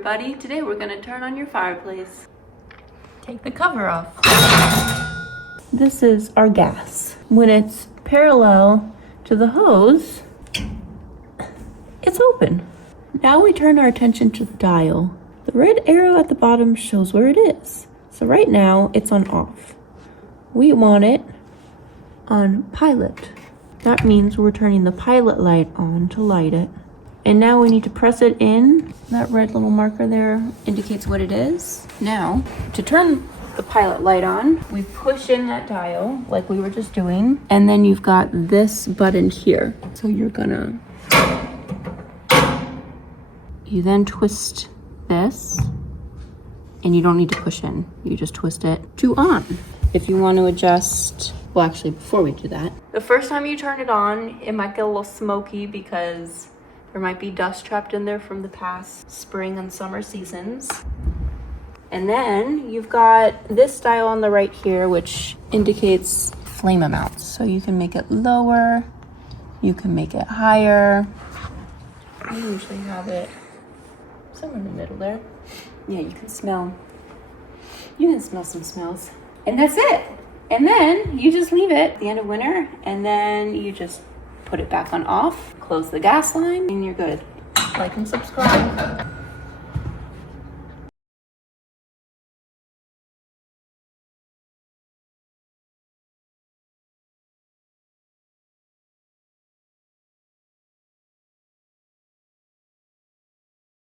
everybody. Today we're gonna turn on your fireplace. Take the cover off. This is our gas. When it's parallel to the hose, it's open. Now we turn our attention to the dial. The red arrow at the bottom shows where it is. So right now it's on off. We want it on pilot. That means we're turning the pilot light on to light it. And now we need to press it in. That red little marker there indicates what it is. Now, to turn the pilot light on, we push in that dial like we were just doing. And then you've got this button here. So you then twist this, and you don't need to push in. You just twist it to on. If you want to adjust, well, actually, before we do that, the first time you turn it on, it might get a little smoky because there might be dust trapped in there from the past spring and summer seasons. And then you've got this dial on the right here, which indicates flame amounts. So you can make it lower, you can make it higher. I usually have it somewhere in the middle there. Yeah, you can smell some smells. And that's it. And then you just leave it at the end of winter, and then you just put it back on off, close the gas line, and you're good. Like and subscribe.